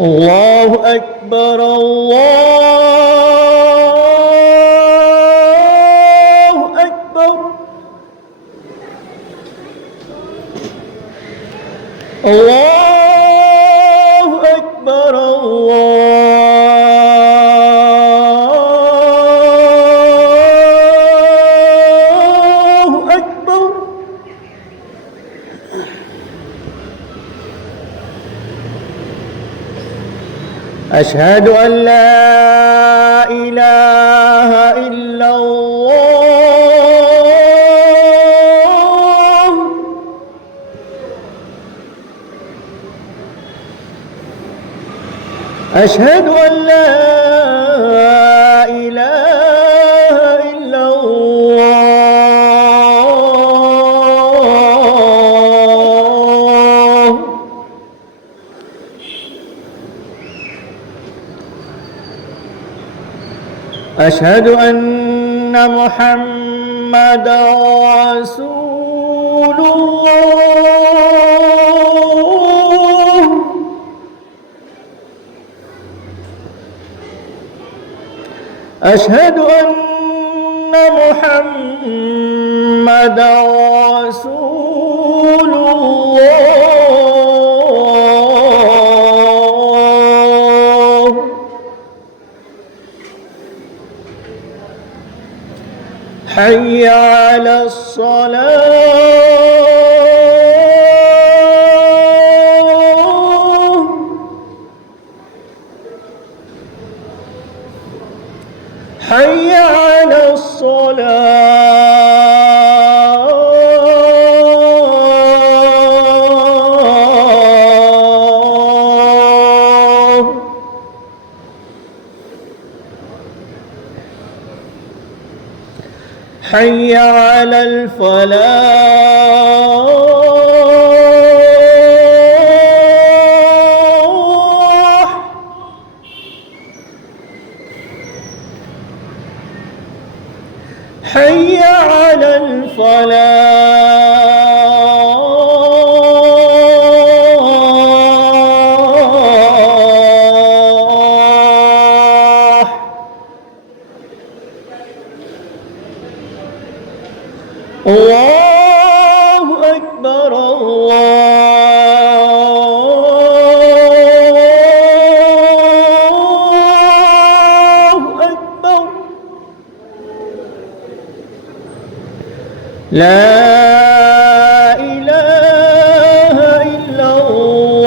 الله أكبر الله أكبر الله أكبر الله أكبر أشهد أن لا إله إلا الله أشهد أن لا إله إلا الله أشهد أن محمدًا رسول الله أشهد أن محمدًا رسول الله حي على الصلاة حي على الصلاة حي على الفلاح حي على الفلاح الله أكبر الله أكبر لا إله إلا الله